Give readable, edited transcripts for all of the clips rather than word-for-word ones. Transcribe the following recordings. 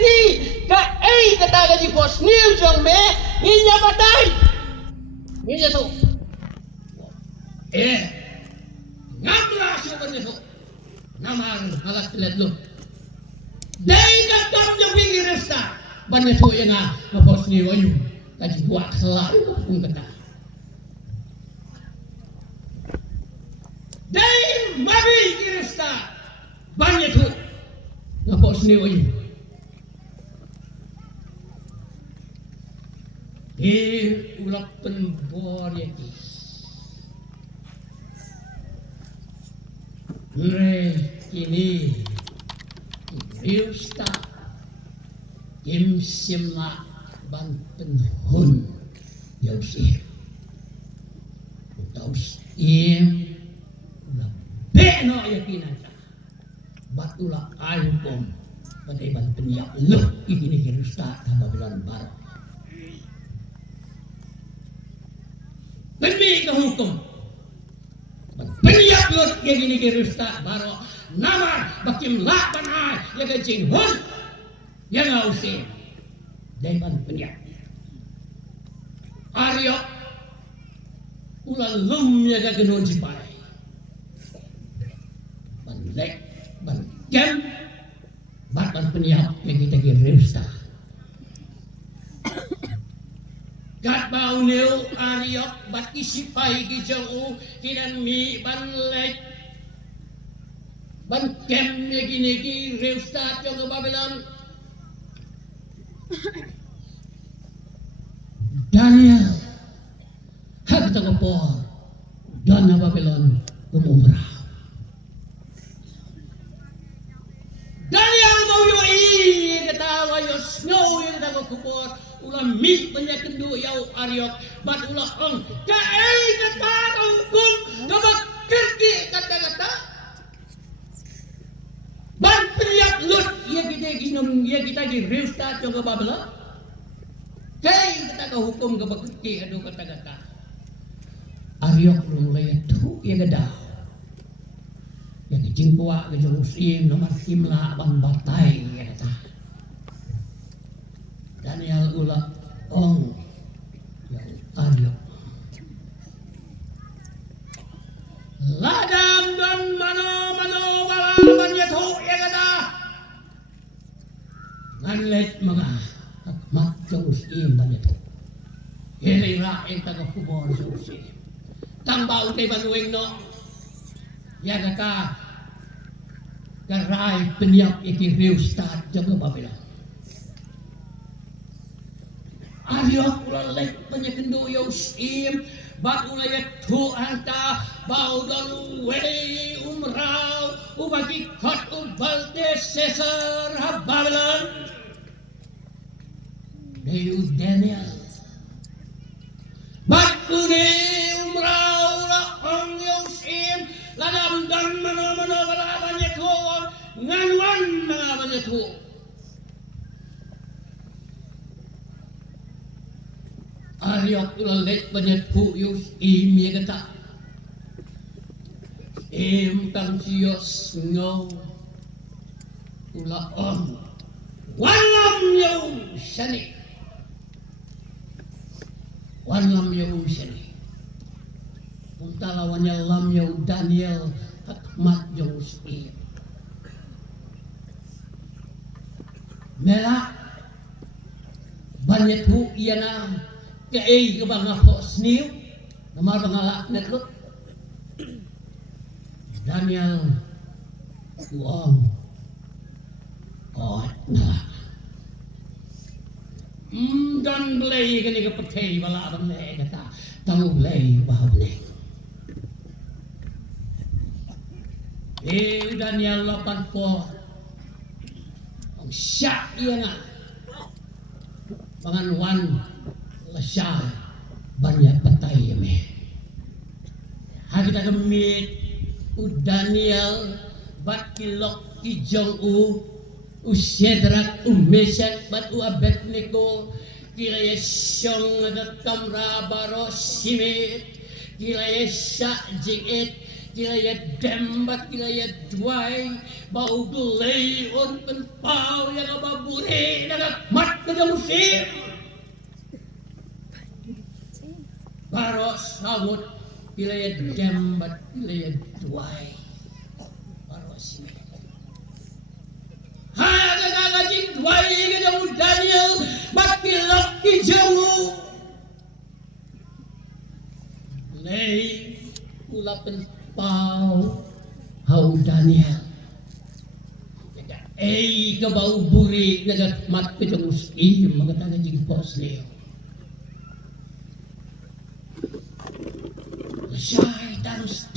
ni ka kata gaji bos new jong me inya batai inya tu ngapla siapa ni tu namang halas pelet lu dai katam yang pinggir resta banyak tu yang bos new ayu kaji buat selalu pun kata dai mabi kirista banyak tu bos new ayu ulap penbor yaki ini Riusta Kim Simla ban penhun Yausir Taus im ulap beno yakinan batula ayukom pakai ban penyak loh ini Riusta kababilan barat Demi kehukum penyak lot yang ini Riusta baro nama bakim lakban ay yang kecing hun yang ngausin depan penyak Aryo ulang lum yang kegenun sipai ban lek ban kem ban penyak yang kita Riusta gat bau neu Ariok bat isipai ki jauh kinan mi ban lek ban kem ne gini ki Riusta jauh ke Babylon Daniel hak ta por dana Babylon umumrah Daniel mau yo kata wayo snow yang ta kupor ulah mi banyak kendu yau Ariok bat ulah ong kae kata hukum kabak kerki kata-kata ban priak lut ya kita ginum ya kita di Riusta coba Babylon kae kata hukum kabak kerki adu kata-kata Ariok mulai tu ya gada ya jingkua ke Jerusalem nomor kimla ban batai ya kata Daniel ulah ong Ariok ladam dan mano bala banyak tu ya kata nganlet mga mak Jerusalem banyak tu helira enta ka kubor Jerusalem tambau kay banueng no ya kata karay penyak iki Riusta jaga Babylon Ariok ulalek penyakendu Yosim bat ulayat tu anta bau dalu wele umrau ubagi kot ubalte Caesar Babylon Deus Daniel bat uni umrau la ong Yosim ladam dan mana bala banyak tu nganwan mana banyak tu Ariok ulalek banyak pu yus ya kata tang sios ngo ula on walam yung shani punta lawannya lam yung Daniel hakmat yung mela banyak pu iya na kaya ka ba nga po sniw na marang netlut Daniel uang kot na dan belay ka ni kapatay wala abang na kata tamu belay bahaw na Daniel 8 po ang siya iya nga panganuan siya banyak patay yame kita gemit Daniel bat kilok kijong Usyedrak Mesak bat Abednego kilaya syong ada kamra baro simit kilaya syak jingit kilaya dembat kilaya duay bau gelay on penpau yang babure naga mat kada musim baro sagut kilaya dembat kilaya duay baro sini ha naga jing duay kada Daniel bakilak kijamu lay ulapan pau hau Daniel jaga ka bau buri jaga mat ke jong muslim magataga jing pos niyo syai tarus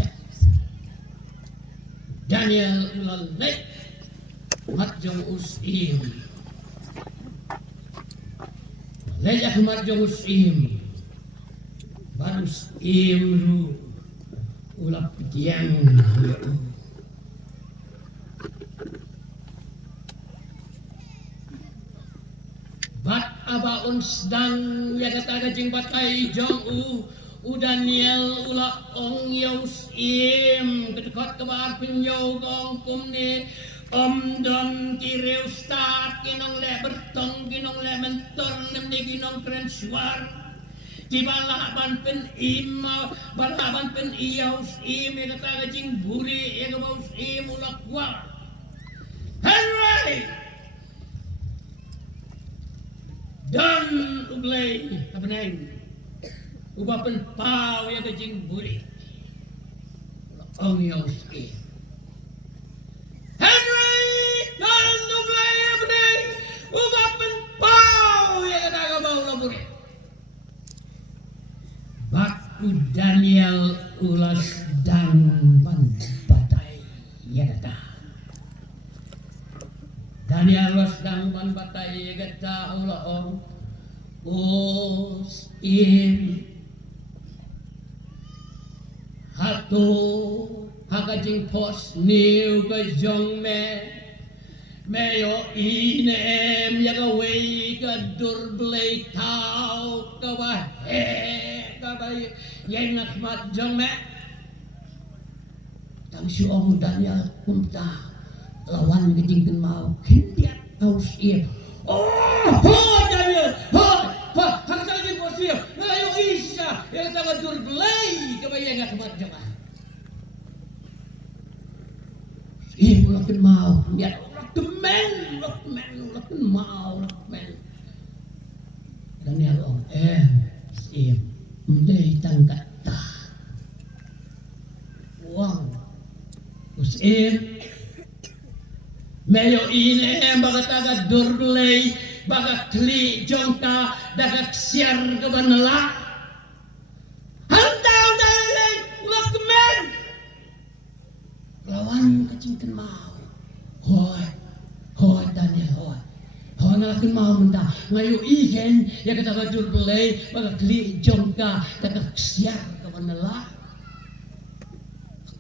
Daniel ulalay mat jong muslim lejak mat jong muslim barus imru ulap tiang bat abaun sedang ya kata jing batai jong Daniel ula ong yaus im kedekat kebar penyau gong kumne don kireu start kinong le bertong kinong le mentor nemne kinong keren suar di balaban pen ima balaban pen iyaus im ya kata jing buri ya kebaus im ula kuat Henry dan ublay kapeneng ubapan pau ya kajing buri ong yaus im Henry dan ublay kapeneng ubapan pau ya kata bau la buri Baku Daniel ulas dan batai ya kata Daniel ulas dan batai ya kata ulah ong us im hatu hakajing pos niu ke jong meyo inem ya kawai ka durblay tau kawahe kabay yang nakmat jong tang siong Daniel kumta lawan kejingkan mau kindiat kaus iya Daniel hangsa lagi posir ngelayo isa yang taga durblay kabay yang nakmat jong iya ulakin mau ya ulakin mau Daniel ong sim Mday tangkat ta Wow Usim Meyo ine baga taga durblay baga kli jongka daga siar ke banala hantang dalay ulak kemen lawan kecingkan mau hoy Daniel hoy ngalakin mau mentah ngayu iken ya kata kajur belai baga kli jongka daga siar ke banala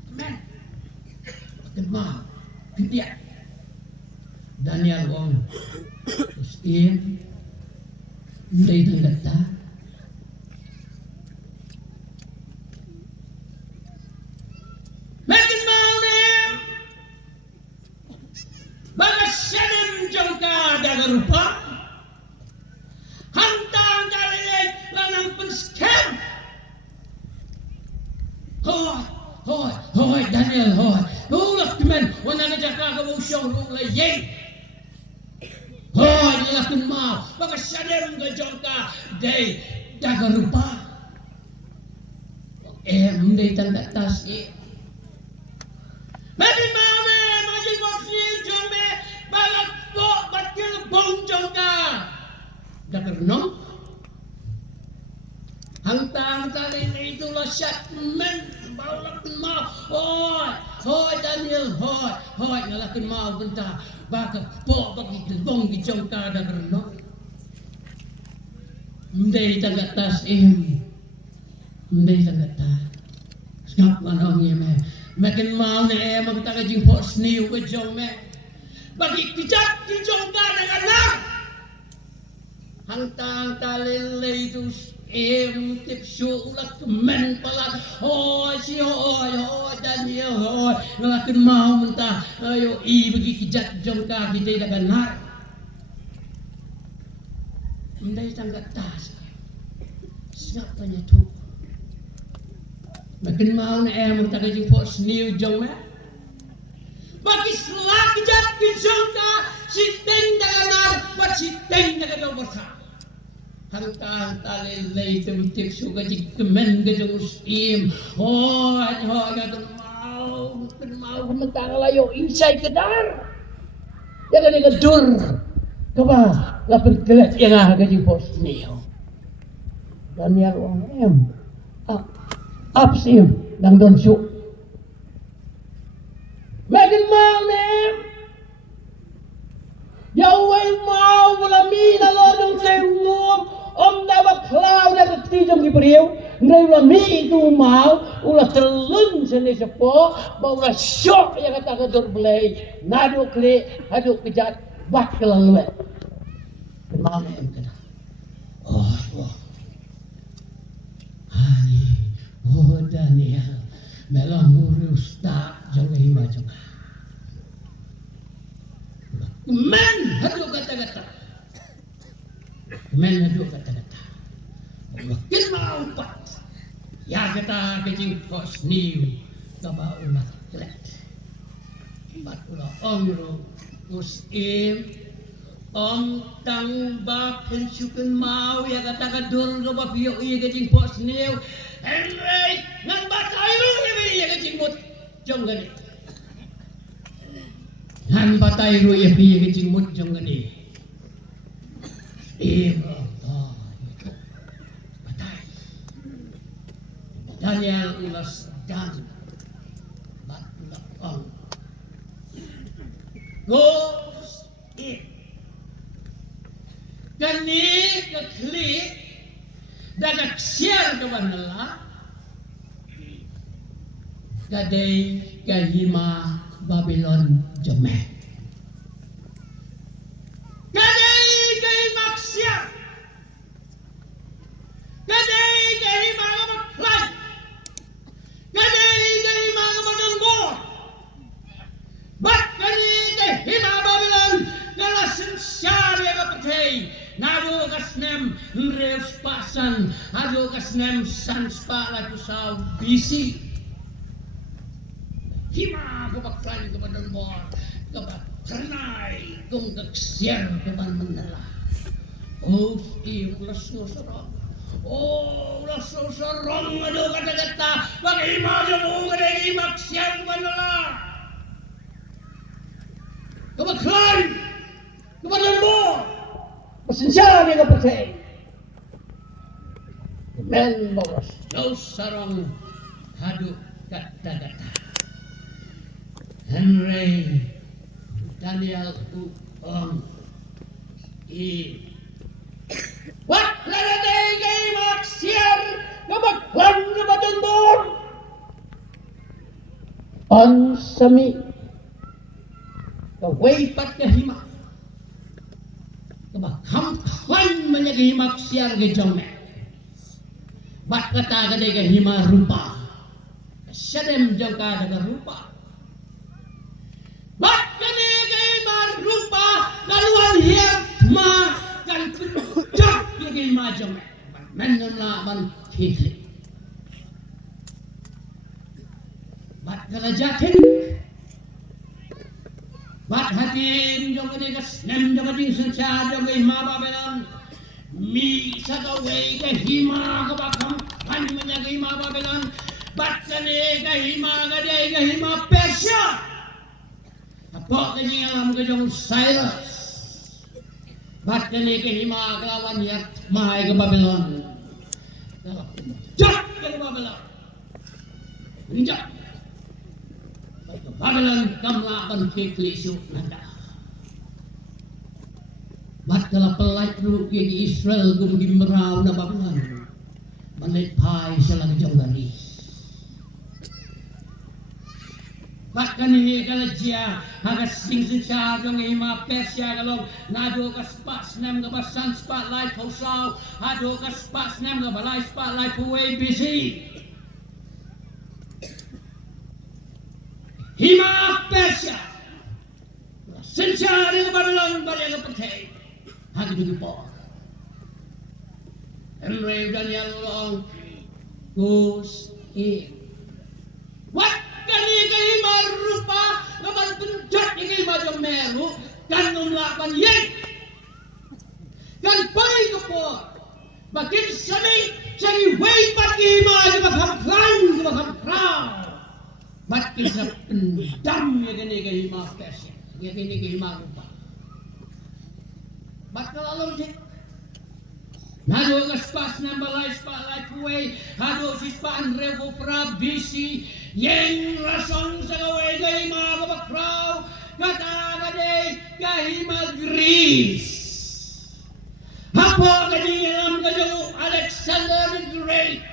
kemen lakin mau ketiak Daniel wong Usim Mday tanggata Makin maunim Baga salim jongka daga rupa Hantang kalilit lanang penskem Hoy Daniel hoy Ulak teman wana ngajaka kabusyong rulay yeng Hoy lalakun mau baga salim jongka day daga rupa Mday tanggata si Makin maunim Majik boksi jombe balat po batil bong jongka daga renong hantang tali itu lasyat men balak mau hoy Daniel hoy ngalakin mau benta baka po bagi gelbong di jongka daga renong Mday tagatas Mday tagatas ngap manong yeme makin mau ne magtaga jing pos niu ke jong me bagi kijat di jongka daga renong hantang talilay dus tipsu ulat kemen palat hoy si hoy Daniel hoy ngelakin mau mentah ayo bagi kijat jongka kita dagan nar mendai tangga tas siapa nya tu makin mau na mentah kajing pos new jong me bagi selak kijat jongka si teng dagan nar buat si teng dagan dosa hantang talilay tumtip suga jikemen gajang usim hoy mau mentang layo insay kedar jaga ni gedur kaba lapin kelet yang gajang bos niyo Daniel om apsim nang don su makin mau nem Yahweh mau bulami na lodong sa umum om dapat klau na ketijong gibriw ngai bulami itu mau ulah terlun sini sepo baula syok yang kata kedur belai nadu kli hadu kejat bak kelalue mau na em kena Daniel melang urus tak jangan macam men hadu kata-kata makin mau pat ya kita kecing kos new kaba ulah kelet bat ulah ongro usim om tang bab hensuken mau ya kata kadur kaba piyo iya kecing kos new Henry ngan batai ru ya kecing mut jong gani han batai ru ya piye kecing mut jong gani batai Daniel ulas dan bat ulah on goes in gani keklik dadak siar ke bandela gadai kahima Babylon jemeh gadai kahima siar gadai kahima maklai gadai kahima badengbo bat gadai kahima Babylon galasin siar ya kapatay nado kasnem reus pasan ado kasnem sanspa laku saw bisi hima kebaklan kepada bor kebat kernai kung keksiar keban menela ulas sorong ulas sorong ado kata-kata bagi hima jemu kadai maksiar keban menela kebaklan kepada bor Pasensya dia kapatay. Men boros. Dos sarong hadu kata-kata. Henry Daniel Uong Wat laladay kay maksiar kabaklan na batundor. On sami kaway pat kahima. Kabakhamkhan menjadi maksiar ke jome bat kata kadai ke hima rupa sedem jangka dengan rupa bat kadai ke hima rupa kaluan hiat ma kan kejak ke hima jome menenla man kikli bat kalajatin bat hatim jong kene kas nem jong ding sencha jong hima Babylon mi sagawe ke hima kabakam kan menjaga hima Babylon bat kene ke hima gade ke hima Persia apa kene alam ke jong Cyrus bat kene ke hima kelawan yak mahai ke Babylon jak ke Babylon menjak Babylon kamla ban kekli syuk nanda bat kala pelait ru ke Israel gum gimrau na Babylon manai pai salang jong gari Bakani kalajia hagas sing siya jong ima Persia galong nado ka spas nam ga basan spotlight hosau hado ka spas nam ga balai spotlight huwei busy hima Persia siya ring badalong bali ga patay hagi dugi po Henry Daniel Long goes in what kani kay marupa naman tunjat ni majong meru kan numlaban yen kan pay ko po bakin sami sari way pati ma maghaplan maghaplan bakin sa pendam ya gani kay ma Persia ya gani kay marupa bakal alam dik nado kaspas na balay spotlight kuway hado si Andre Vopra bisi yen rason sa gaway gay mga kabakraw katagaday kahima Greece hapo kadingilam kayo Alexander the Great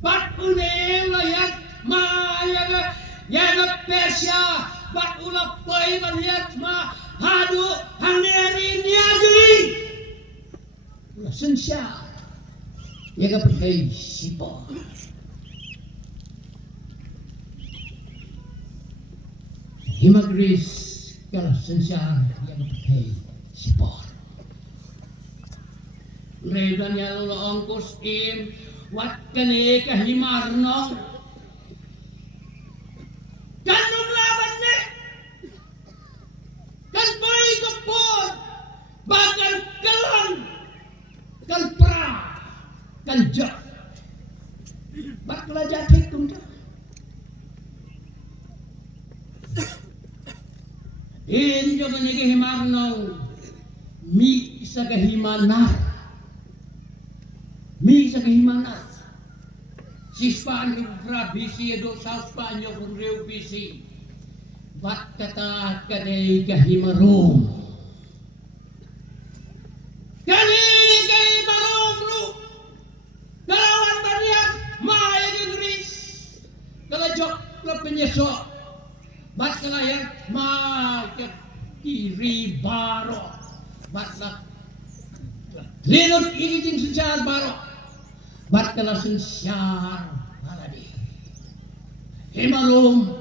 bat uneng layat mayaga yaga Persia bat ulapay maniyat ma hado haneri niyagli Sensya ia ka pergi sipo himagris kalau sensya ia ka pergi sipo redan ya lo ongkos im wat kene ka himarno kanum laban ne kan boy ko por bakal kalan kan pra kan jok bakla jati kumda in jo ne ke himarno mi sa ke himana sispan pra bisi do saspan yo reu bisi bat kata kadai ke himarum kali Galawan baniak maya di Greece kalajok la penyesok bat kalayar ma ke kiri baro bat la lelot ini jing sejar baro bat kala sensar baladi himarum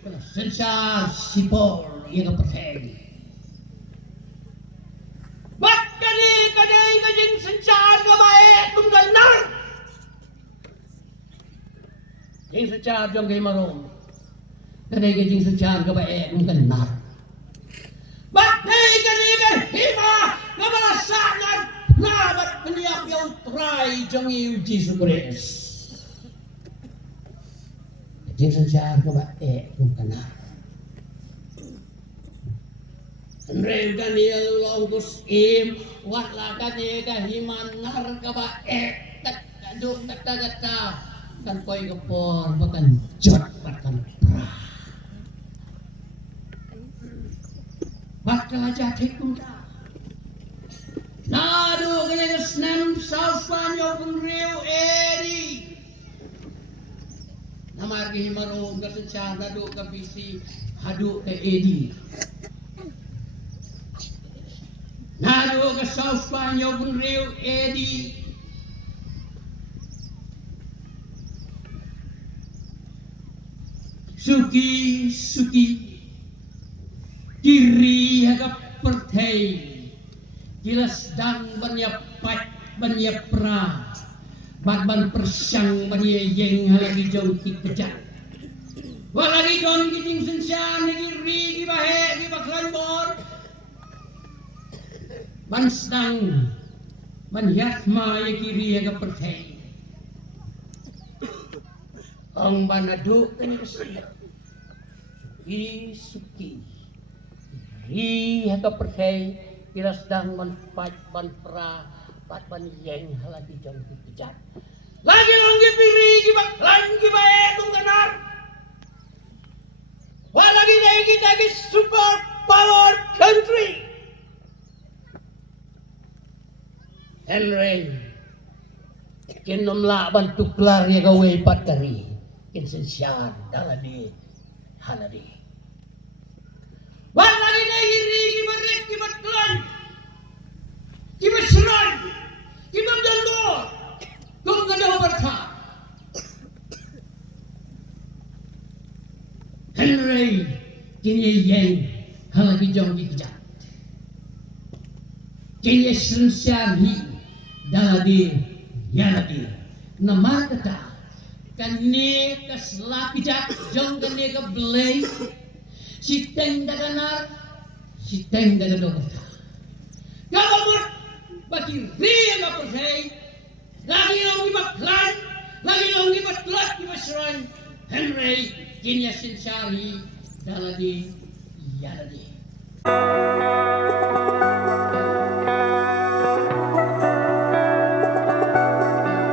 kala sensar sipol ia perteli bat kali kadai kajing sensar gabae tungganar jing sensar jong kay marom kadai kajing sensar gabae tungganar bat kali kajing hima gabalasanan labat peniap yang try jong iu Jesus Christ jing sensar gabae tungganar Andre Daniel Longus im wat lakane ka himanar ka ba kaduk kata kan koy kapor bakan jot bakan pra bakal aja tekum ta nado kaya snam South Panyo kung Rio Eri namar ki himarong kasensyar nado ka bisi hadu ka Edi nado ka South Panyo kung Rio Edi suki kiri hagap pertay kilas dang banyapat banyapra ban persyang banyayeng halagi jong kipejak walagi jong kiting sensya negiri gibahe gibaklan bor ban sedang banyatma ya kiri hagap pertay ang banadu kani kesilap suki ri haka percay kilas dang manpat banpra pat baniyeng halagi jong kejat lagi langgi piri gibak langgi bae tung kanar walagi dai kita di super power country Henry kinom la bantuklar ya gawe patari kinsensyar daladi haladi. Wan lagi na iri kibarit kibatlan. Kibasran. Kibagdalo. Kung gadaw barta. Henry kiniyeng halagi jong gijat. Kini sensyari daladi yaladi nama kata kane kaslapijak jong kane ka belay si tenda kanar si tenda kadokta kabamut baki riya ka persay lagi long ibaklan lagi long ibatlat ibasran Henry kini sensyari daladi yaladi